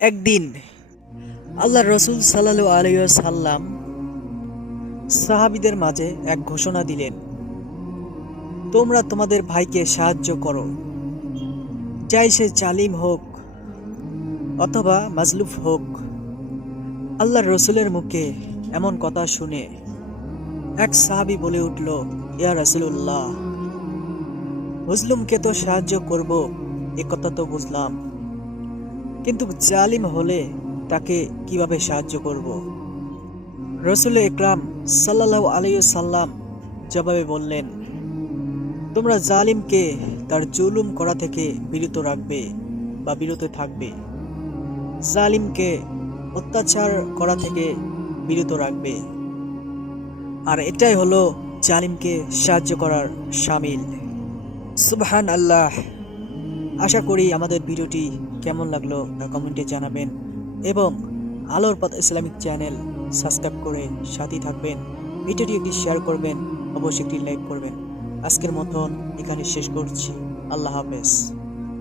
একদিন আল্লাহ রসুল সাল্লালু আলাইহি সাল্লাম সাহাবিদের মাঝে এক ঘোষণা দিলেন, তোমরা তোমাদের ভাইকে সাহায্য করো। যাই সে চালিম হোক অথবা মাজলুফ হোক আল্লাহর রসুলের মুখে এমন কথা শুনে এক সাহাবি বলে উঠল, ইয়া রাসুল্লাহ মুসলিমকে তো সাহায্য করব, এ কথা তো বুঝলাম। কিন্তু জালিম হলে তাকে কীভাবে সাহায্য করব? রসুল ইকরাম সাল্লাহ আলাইহি সাল্লাম জবাবে বললেন, তোমরা জালিমকে তার জুলুম করা থেকে বিরত রাখবে বা বিরত থাকবে। জালিমকে অত্যাচার করা থেকে বিরত রাখবে। আর এটাই হলো জালিমকে সাহায্য করার সামিল। সুবহান আল্লাহ আশা করি আমাদের ভিডিওটি কেমন লাগল তা কমেন্টে জানাবেন এবং আলোর পথ ইসলামিক চ্যানেল সাবস্ক্রাইব করে সাথী থাকবেন। ভিডিওটি একটি শেয়ার করবেন, অবশ্যই একটি লাইক করবেন। আজকের মতন এখানে শেষ করছি। আল্লাহ হাফেজ।